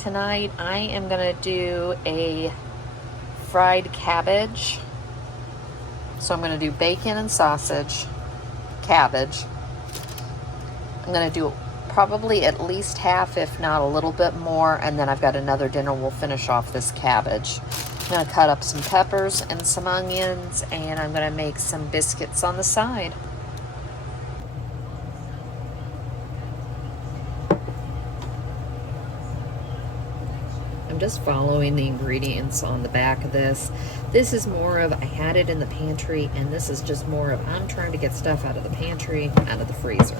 Tonight I am gonna do a fried cabbage. So I'm gonna do bacon and sausage, cabbage. I'm gonna do probably at least half, if not a little bit more, and then I've got another dinner we'll finish off this cabbage. I'm gonna cut up some peppers and some onions, and I'm gonna make some biscuits on the side. I'm just following the ingredients on the back of this. This is more of, I had it in the pantry, and this is just more of, I'm trying to get stuff out of the pantry, out of the freezer.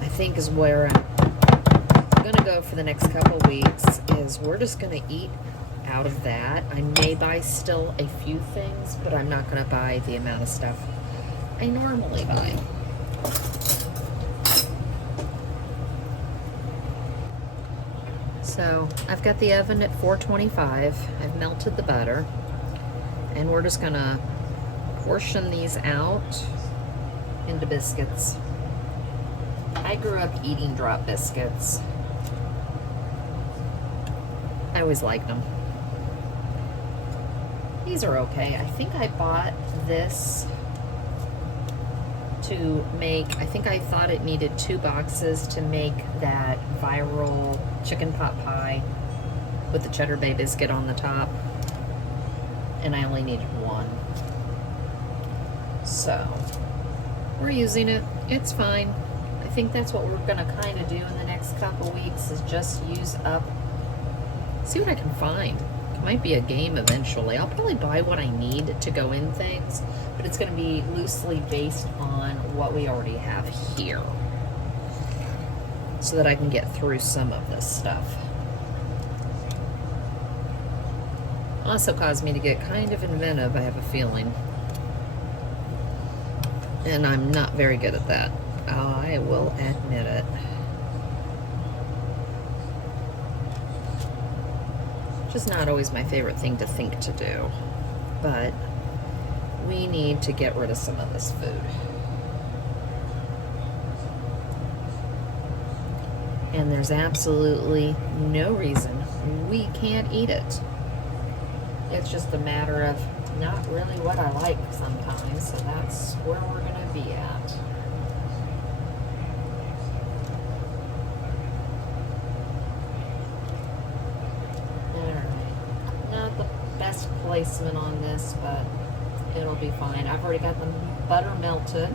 I think is where I'm gonna go for the next couple weeks, is we're just gonna eat out of that. I may buy still a few things, but I'm not gonna buy the amount of stuff I normally buy. So I've got the oven at 425. I've melted the butter, and we're just gonna portion these out into biscuits. I grew up eating drop biscuits. I always liked them. These are okay. I think I bought this to make, I think I thought it needed 2 boxes to make that viral chicken pot pie with the cheddar bay biscuit on the top, and I only needed 1. So we're using it. It's fine. I think that's what we're gonna kind of do in the next couple weeks, is just use up, see what I can find. It might be a game eventually. I'll probably buy what I need to go in things, but it's gonna be loosely based on what we already have here, so that I can get through some of this stuff. Also caused me to get kind of inventive, I have a feeling. And I'm not very good at that. I will admit it. Just not always my favorite thing to think to do. But we need to get rid of some of this food. And there's absolutely no reason we can't eat it. It's just a matter of not really what I like sometimes, so that's where we're gonna be at. Alright, not the best placement on this, but it'll be fine. I've already got the butter melted.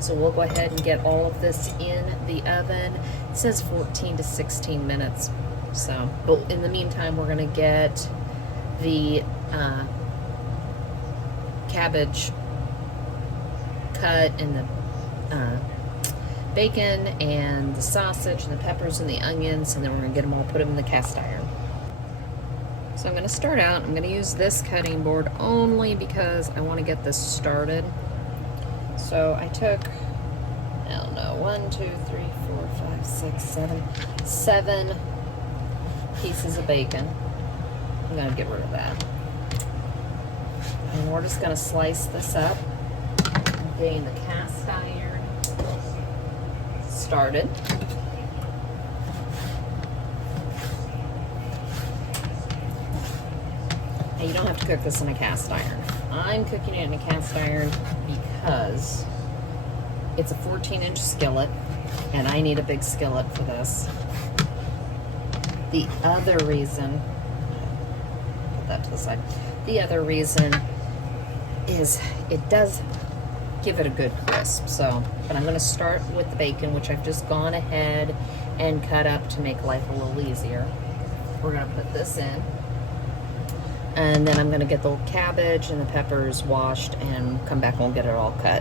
So we'll go ahead and get all of this in the oven. It says 14 to 16 minutes. So, but in the meantime, we're gonna get the cabbage cut, and the bacon and the sausage and the peppers and the onions, and then we're gonna get them all, put them in the cast iron. So I'm gonna start out, I'm gonna use this cutting board only because I wanna get this started. So I took, I don't know, 1, 2, 3, 4, 5, 6, 7 pieces of bacon. I'm gonna get rid of that. And we're just gonna slice this up. I'm getting the cast iron started. And you don't have to cook this in a cast iron. I'm cooking it in a cast iron because it's a 14-inch skillet, and I need a big skillet for this. The other reason, put that to the side. The other reason is it does give it a good crisp. So, but I'm going to start with the bacon, which I've just gone ahead and cut up to make life a little easier. We're going to put this in. And then I'm gonna get the cabbage and the peppers washed and come back and we'll get it all cut.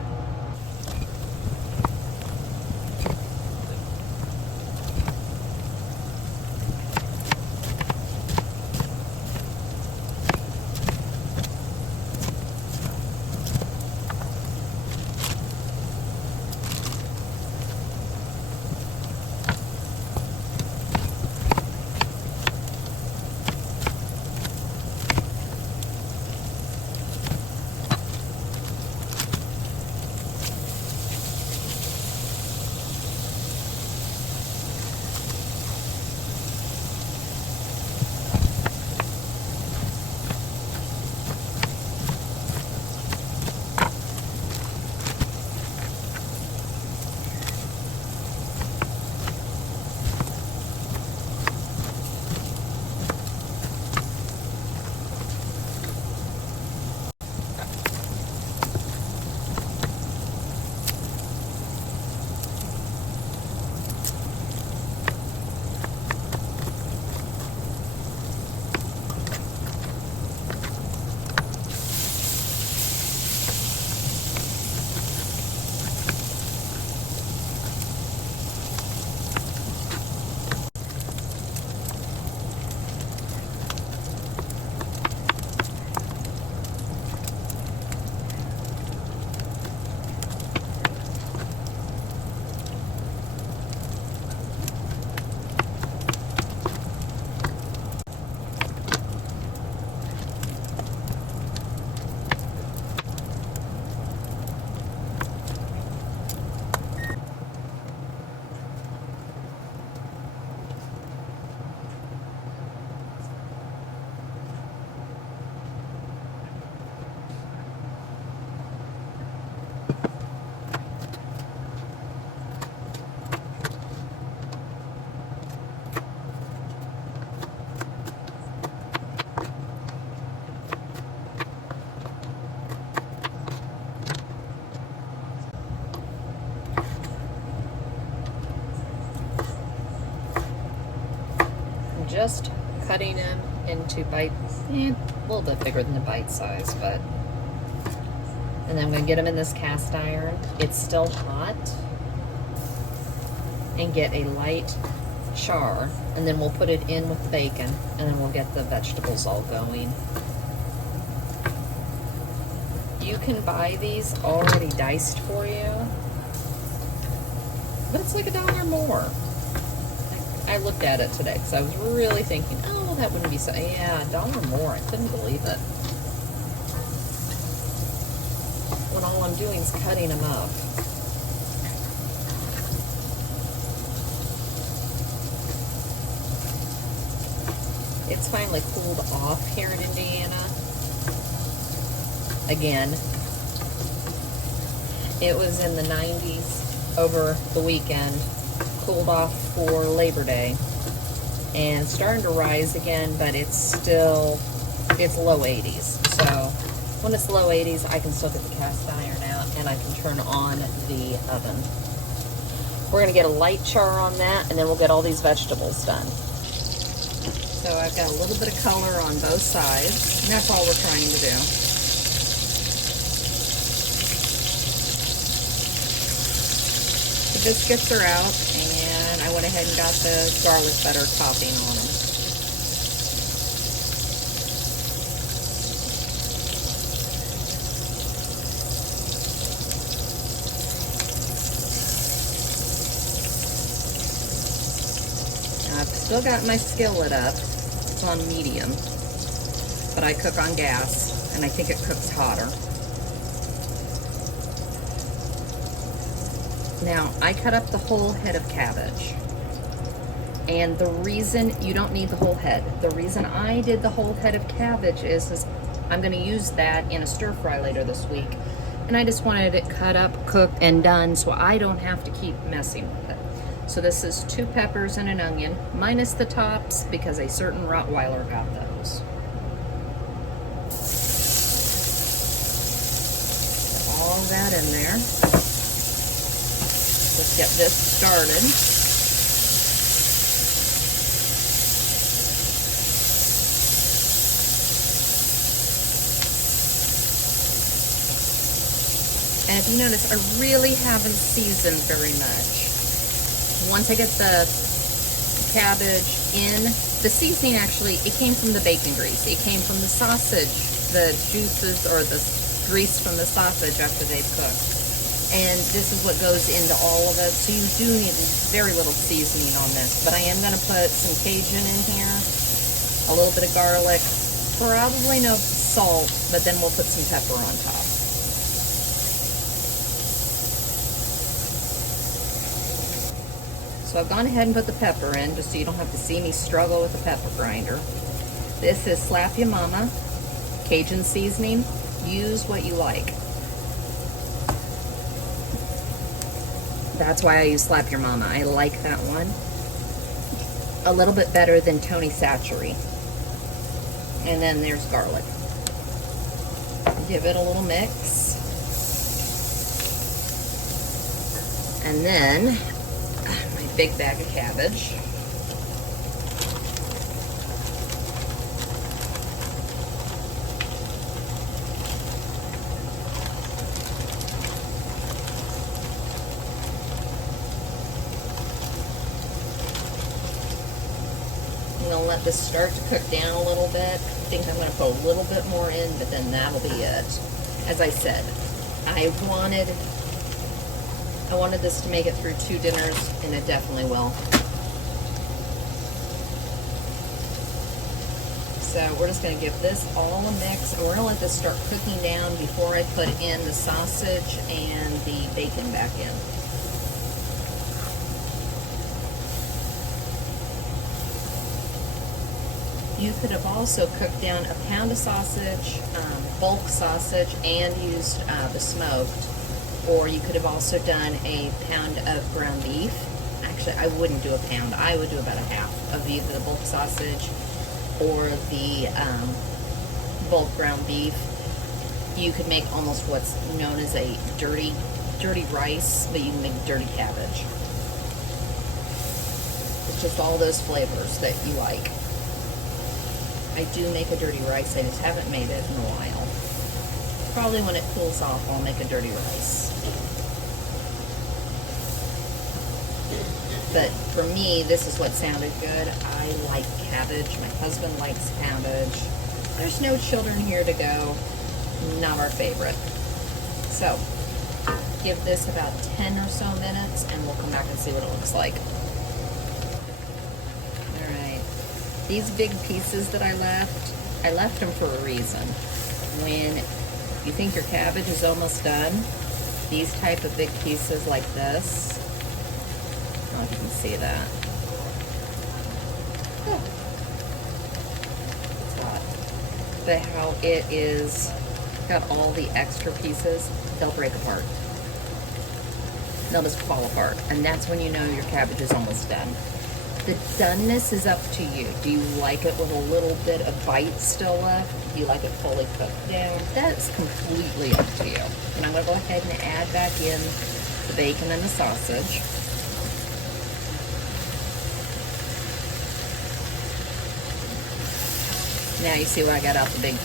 just cutting them into a little bit bigger than the bite size, but. And then I'm going to get them in this cast iron. It's still hot. And get a light char. And then we'll put it in with the bacon. And then we'll get the vegetables all going. You can buy these already diced for you. But it's like $1 more. I looked at it today because I was really thinking, oh, that wouldn't be so. Yeah, $1 more. I couldn't believe it. When all I'm doing is cutting them up. It's finally cooled off here in Indiana. Again, it was in the 90s over the weekend, cooled off for Labor Day, and starting to rise again, but it's low 80s. So when it's low 80s, I can still get the cast iron out and I can turn on the oven. We're going to get a light char on that, and then we'll get all these vegetables done. So I've got a little bit of color on both sides, and that's all we're trying to do. The biscuits are out, and I went ahead and got the garlic butter topping on them. I've still got my skillet up. It's on medium, but I cook on gas, and I think it cooks hotter. Now, I cut up the whole head of cabbage. And the reason you don't need the whole head, the reason I did the whole head of cabbage is I'm going to use that in a stir fry later this week. And I just wanted it cut up, cooked, and done so I don't have to keep messing with it. So this is 2 peppers and an onion, minus the tops because a certain Rottweiler got those. Put all that in there. Let's get this started. And if you notice, I really haven't seasoned very much. Once I get the cabbage in, the seasoning actually, it came from the bacon grease. It came from the sausage, the juices or the grease from the sausage after they've cooked. And this is what goes into all of it. So you do need very little seasoning on this. But I am going to put some Cajun in here, a little bit of garlic, probably no salt, but then we'll put some pepper on top. So I've gone ahead and put the pepper in, just so you don't have to see me struggle with the pepper grinder. This is Slap Ya Mama Cajun seasoning. Use what you like. That's why I use Slap Your Mama. I like that one a little bit better than Tony Satchery. And then there's garlic. Give it a little mix. And then my big bag of cabbage. I'm going to let this start to cook down a little bit. I think I'm going to put a little bit more in, but then that'll be it. As I said, I wanted this to make it through 2 dinners, and it definitely will. So we're just going to give this all a mix, and we're going to let this start cooking down before I put in the sausage and the bacon back in. You could have also cooked down a pound of sausage, bulk sausage, and used the smoked. Or you could have also done a pound of ground beef. Actually, I wouldn't do a pound. I would do about a half of either the bulk sausage or the bulk ground beef. You could make almost what's known as a dirty rice, but you can make dirty cabbage. It's just all those flavors that you like. I do make a dirty rice. I just haven't made it in a while. Probably when it cools off, I'll make a dirty rice. But for me, this is what sounded good. I like cabbage. My husband likes cabbage. There's no children here to go. Not our favorite. So, give this about 10 or so minutes and we'll come back and see what it looks like. Alright. These big pieces that I left them for a reason. When you think your cabbage is almost done, these type of big pieces like this, I don't know if you can see that. It's hot. But how it is got all the extra pieces, they'll break apart. They'll just fall apart. And that's when you know your cabbage is almost done. The doneness is up to you. Do you like it with a little bit of bite still left? Do you like it fully cooked down? That's completely up to you. And I'm going to go ahead and add back in the bacon and the sausage. Now you see what I got out the big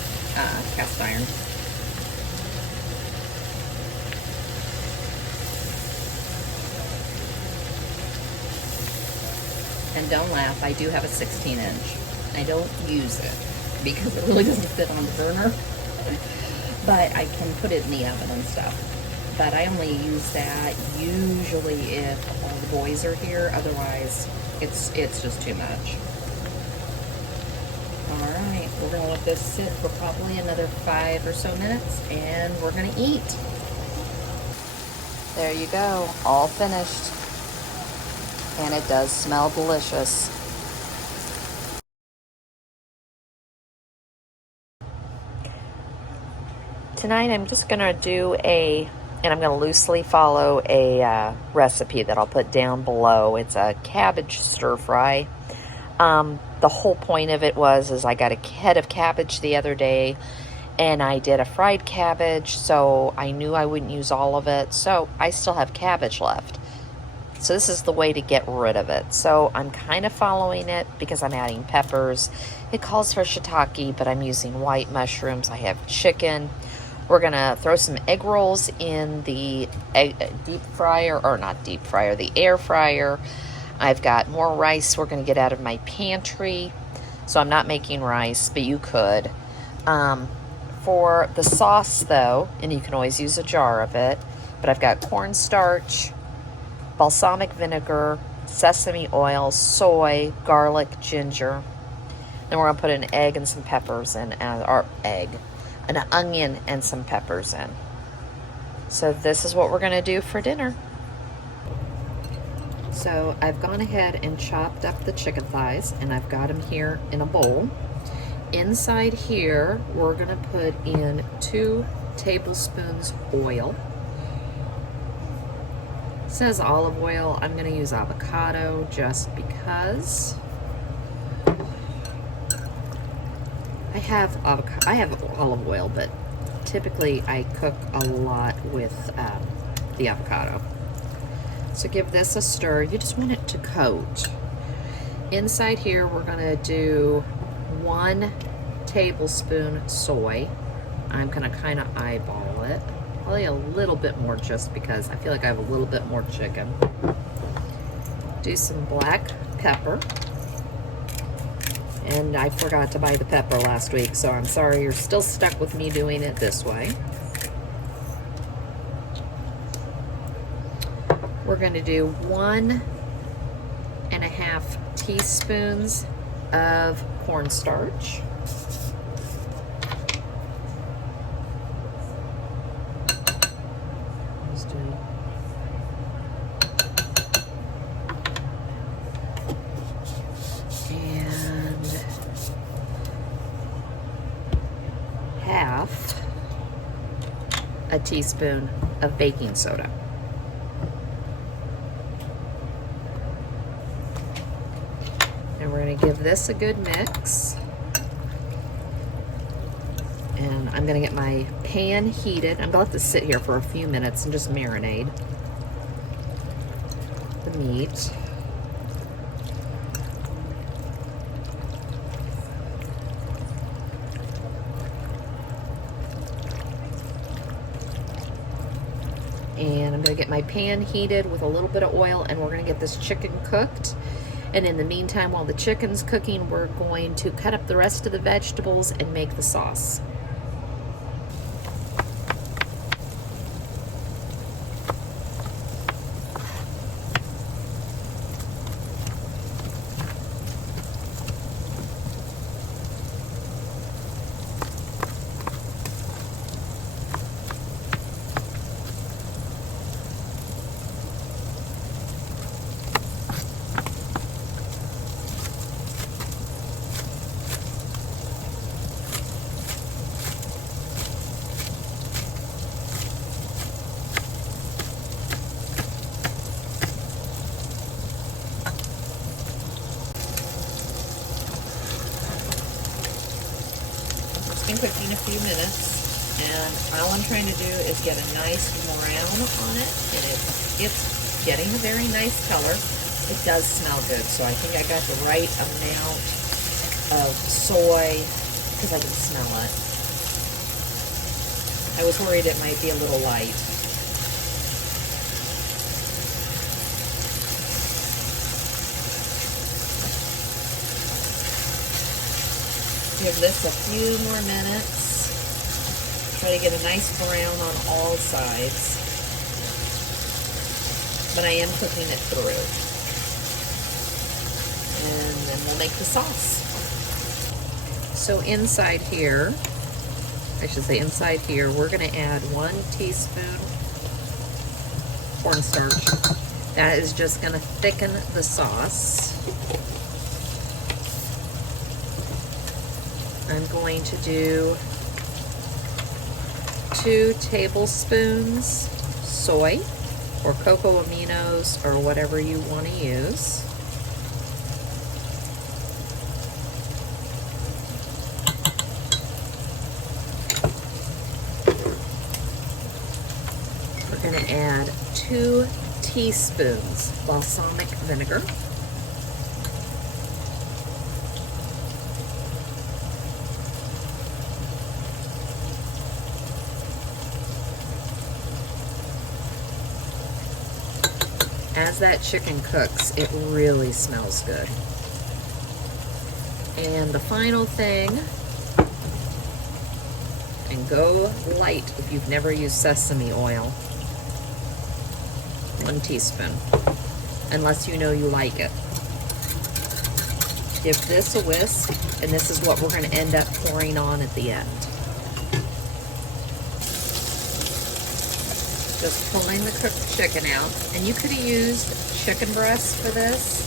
cast iron. And don't laugh, I do have a 16-inch. I don't use it because it really doesn't fit on the burner. But I can put it in the oven and stuff. But I only use that usually if all the boys are here. Otherwise, it's just too much. Alright, we're going to let this sit for probably another 5 or so minutes and we're going to eat. There you go, all finished. And it does smell delicious. Tonight I'm just going to do and I'm going to loosely follow a recipe that I'll put down below. It's a cabbage stir fry. The whole point of it is I got a head of cabbage the other day and I did a fried cabbage, so I knew I wouldn't use all of it, so I still have cabbage left. So this is the way to get rid of it. So I'm kind of following it because I'm adding peppers. It calls for shiitake, but I'm using white mushrooms. I have chicken. We're going to throw some egg rolls in the deep fryer, or not deep fryer, the air fryer. I've got more rice we're going to get out of my pantry. So I'm not making rice, but you could. For the sauce, though, and you can always use a jar of it, but I've got cornstarch, balsamic vinegar, sesame oil, soy, garlic, ginger. Then we're going to put an egg and some peppers in, or an onion and some peppers in. So this is what we're going to do for dinner. So I've gone ahead and chopped up the chicken thighs and I've got them here in a bowl. Inside here, we're going to put in 2 tablespoons oil. It says olive oil. I'm going to use avocado just because. I have olive oil, but typically I cook a lot with the avocado. So give this a stir. You just want it to coat. Inside here, we're going to do 1 tablespoon soy. I'm going to kind of eyeball it. Probably a little bit more just because I feel like I have a little bit more chicken. Do some black pepper. And I forgot to buy the pepper last week, so I'm sorry you're still stuck with me doing it this way. We're going to do 1.5 teaspoons of cornstarch. And half a teaspoon of baking soda. And we're going to give this a good mix. And I'm going to get my pan heated. I'm going to let this sit here for a few minutes and just marinate the meat. And I'm gonna get my pan heated with a little bit of oil, and we're gonna get this chicken cooked. And in the meantime, while the chicken's cooking, we're going to cut up the rest of the vegetables and make the sauce. Been cooking a few minutes, and all I'm trying to do is get a nice brown on it, and it's getting a very nice color. It does smell good, so I think I got the right amount of soy because I can smell it. I was worried it might be a little light. Give this a few more minutes. Try to get a nice brown on all sides. But I am cooking it through. And then we'll make the sauce. So inside here, we're going to add 1 teaspoon cornstarch. That is just going to thicken the sauce. I'm going to do 2 tablespoons soy or cocoa aminos or whatever you want to use. We're going to add 2 teaspoons balsamic vinegar. As that chicken cooks, it really smells good. And the final thing, and go light if you've never used sesame oil, 1 teaspoon, unless you know you like it. Give this a whisk, and this is what we're going to end up pouring on at the end. Just pulling the cooked chicken out, and you could have used chicken breast for this,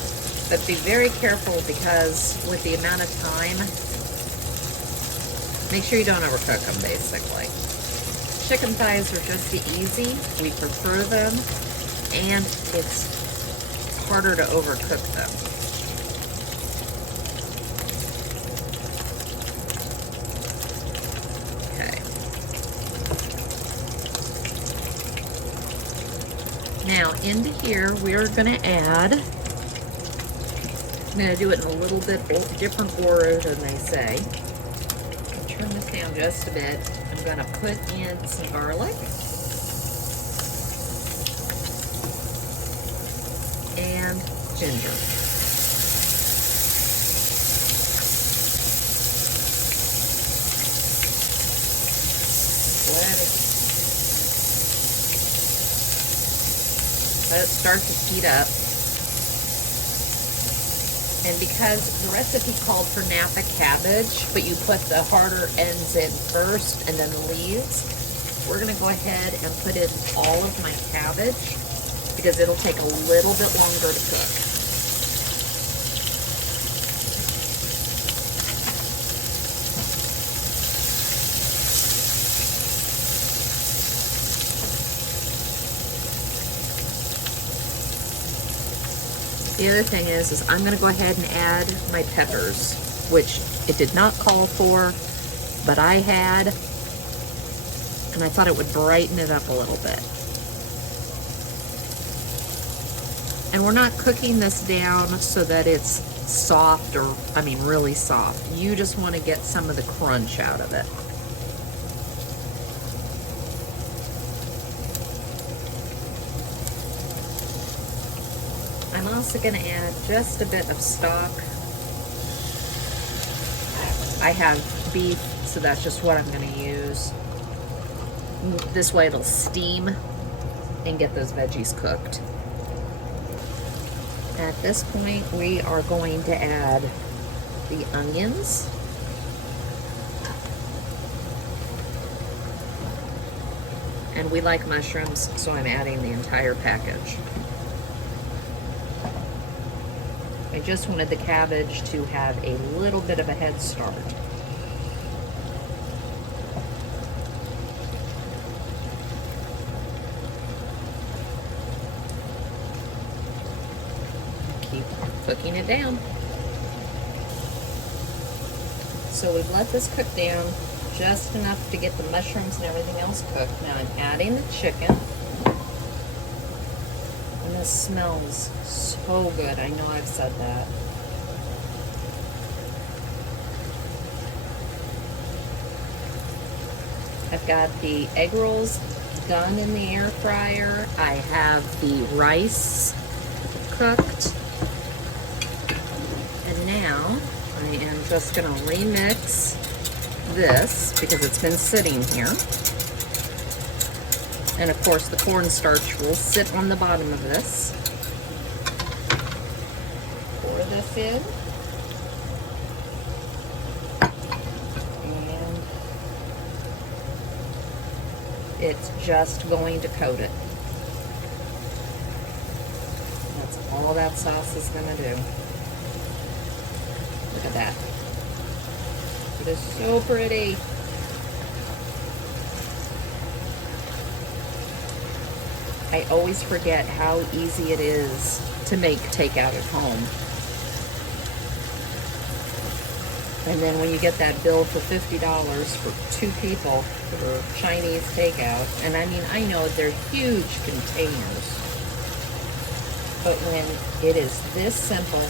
but be very careful because with the amount of time, make sure you don't overcook them basically. Chicken thighs are just easy, we prefer them, and it's harder to overcook them. Now into here we're going to add, I'm going to do it in a little bit different order than they say. Turn this down just a bit. I'm going to put in some garlic and ginger. Let it start to heat up. And because the recipe called for Napa cabbage, but you put the harder ends in first and then the leaves, we're going to go ahead and put in all of my cabbage because it'll take a little bit longer to cook. The other thing is I'm going to go ahead and add my peppers, which it did not call for, but I had, and I thought it would brighten it up a little bit. And we're not cooking this down so that it's soft or, I mean, really soft. You just want to get some of the crunch out of it. I'm also going to add just a bit of stock. I have beef, so that's just what I'm going to use. This way it'll steam and get those veggies cooked. At this point, we are going to add the onions. And we like mushrooms, so I'm adding the entire package. I just wanted the cabbage to have a little bit of a head start. Keep cooking it down. So we've let this cook down just enough to get the mushrooms and everything else cooked. Now I'm adding the chicken. And this smells so good. I know I've said that. I've got the egg rolls done in the air fryer. I have the rice cooked. And now I am just going to remix this because it's been sitting here. And of course the cornstarch will sit on the bottom of this. Pour this in. And it's just going to coat it. That's all that sauce is going to do. Look at that. It is so pretty. I always forget how easy it is to make takeout at home. And then when you get that bill for $50 for 2 people for Chinese takeout, and I mean, I know they're huge containers, but when it is this simple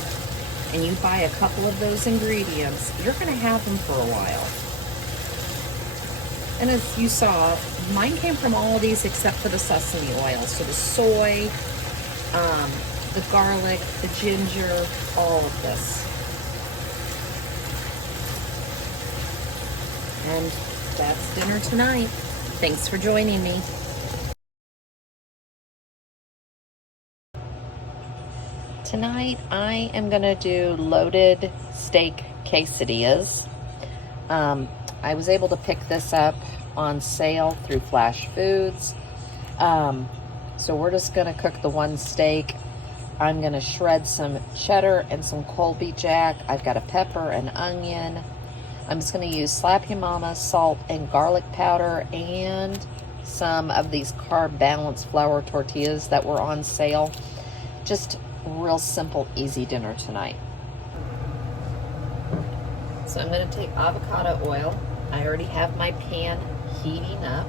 and you buy a couple of those ingredients, you're going to have them for a while. And as you saw, mine came from all of these except for the sesame oil. So the soy, the garlic, the ginger, all of this. And that's dinner tonight. Thanks for joining me. Tonight I am going to do loaded steak quesadillas. I was able to pick this up on sale through Flash Foods. So we're just going to cook the one steak. I'm going to shred some cheddar and some Colby Jack. I've got a pepper and onion. I'm just going to use Slap Your Mama salt and garlic powder and some of these carb balanced flour tortillas that were on sale. Just real simple, easy dinner tonight. So I'm going to take avocado oil. I already have my pan heating up.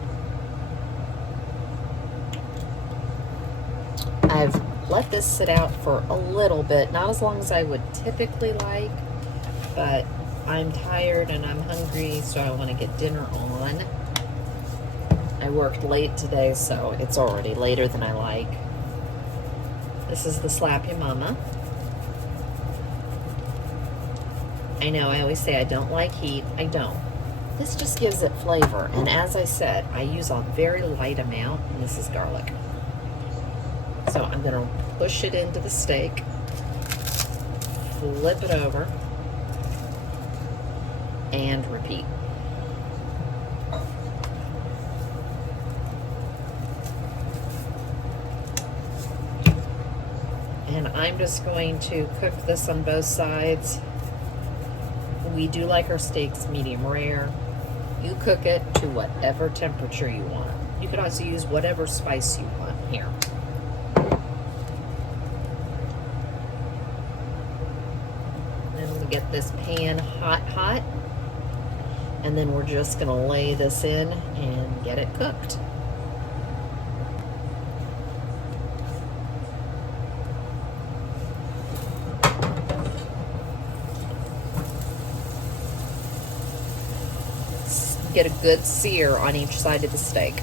I've let this sit out for a little bit, not as long as I would typically like, but I'm tired and I'm hungry, so I want to get dinner on. I worked late today, so it's already later than I like. This is the Slap Your Mama. I know I always say I don't like heat. I don't. This just gives it flavor. And as I said, I use a very light amount, and this is garlic. So I'm going to push it into the steak, flip it over, and repeat. And I'm just going to cook this on both sides. We do like our steaks medium rare. You cook it to whatever temperature you want. You could also use whatever spice you want here. Then we get this pan hot, and then we're just gonna lay this in and get it cooked. Get a good sear on each side of the steak.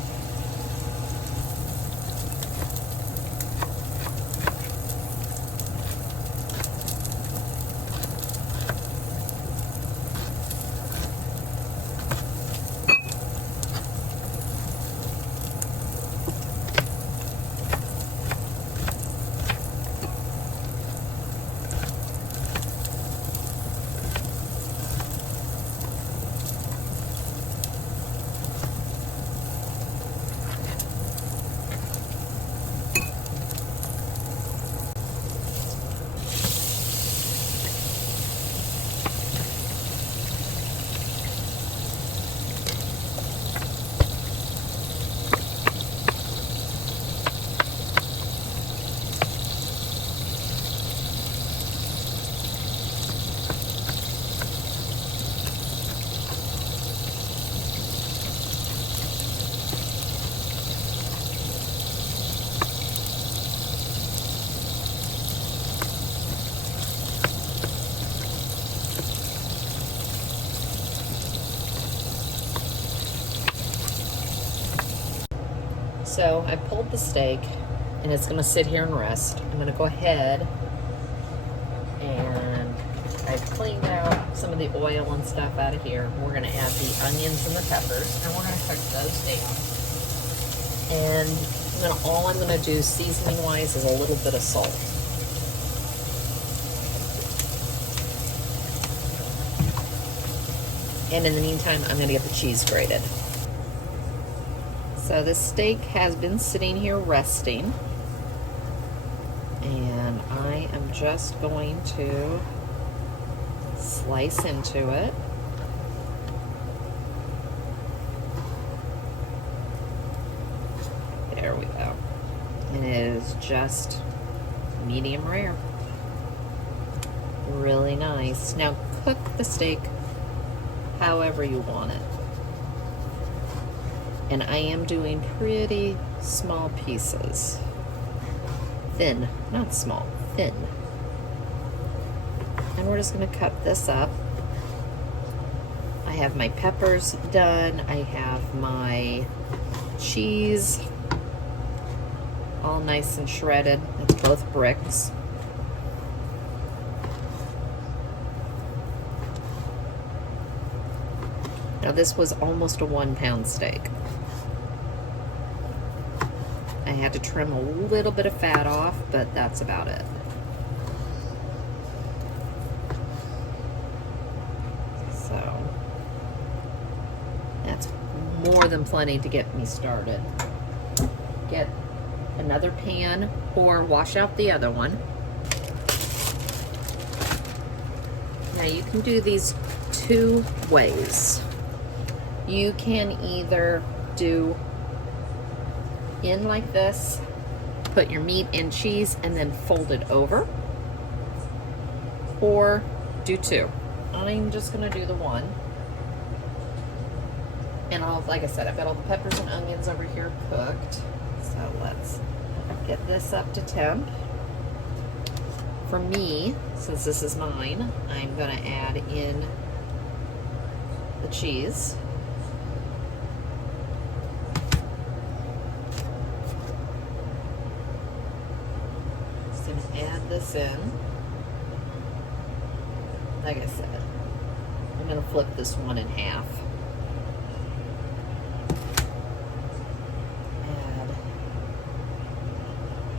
So I pulled the steak, and it's gonna sit here and rest. I'm gonna go ahead and I've cleaned out some of the oil and stuff out of here. We're gonna add the onions and the peppers, and we're gonna cook those down. And all I'm gonna do seasoning wise is a little bit of salt. And in the meantime, I'm gonna get the cheese grated. So this steak has been sitting here resting, and I am just going to slice into it. There we go. And it is just medium rare. Really nice. Now cook the steak however you want it. And I am doing pretty small pieces. Thin, not small, thin. And we're just gonna cut this up. I have my peppers done. I have my cheese all nice and shredded. It's both bricks. Now this was almost a 1 pound steak. I had to trim a little bit of fat off, but that's about it. So that's more than plenty to get me started. Get another pan or wash out the other one. Now you can do these two ways. You can either do in like this, put your meat and cheese, and then fold it over, or do two. I'm just gonna do the one. And like I said, I've got all the peppers and onions over here cooked. So let's get this up to temp. For me, since this is mine, I'm gonna add in the cheese. Add this in. Like I said, I'm going to flip this one in half. Add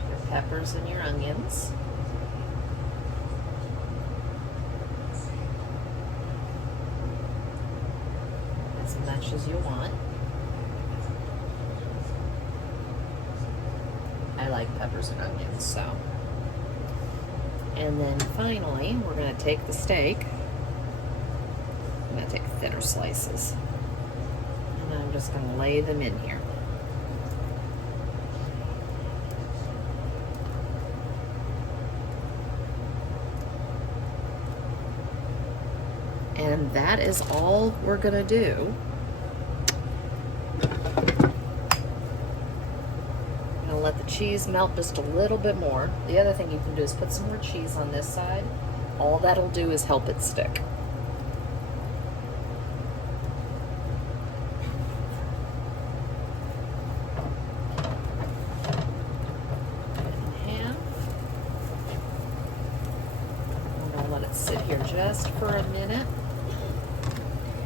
your peppers and your onions. As much as you want. I like peppers and onions, so. And then finally, we're going to take the steak. I'm going to take thinner slices. And I'm just going to lay them in here. And that is all we're going to do. Let the cheese melt just a little bit more. The other thing you can do is put some more cheese on this side. All that'll do is help it stick. Cut it in half. I'm gonna let it sit here just for a minute.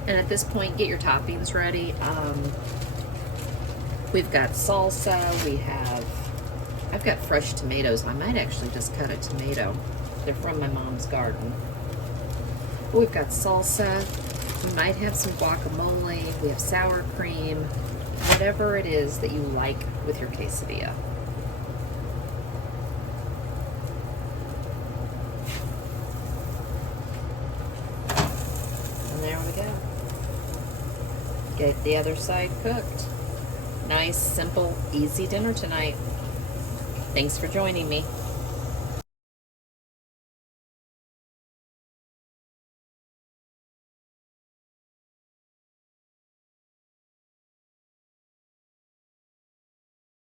And at this point, get your toppings ready. We've got salsa, I've got fresh tomatoes. I might actually just cut a tomato. They're from my mom's garden. We've got salsa. We might have some guacamole. We have sour cream. Whatever it is that you like with your quesadilla. And there we go. Get the other side cooked. Nice, simple, easy dinner tonight. Thanks for joining me.